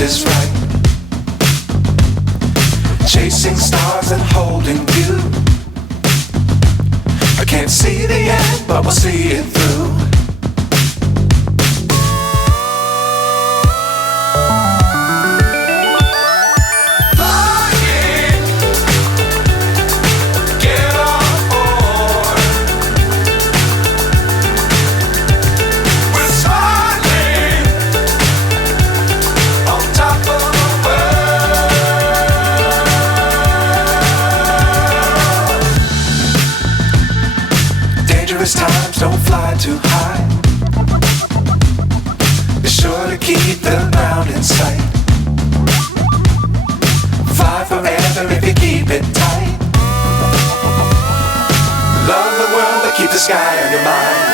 is right. Chasing stars and holding you. I can't see the end, but we'll see it through. Times don't fly too high. Be sure to keep the ground in sight. Fly forever if you keep it tight. Love the world but keep the sky on your mind.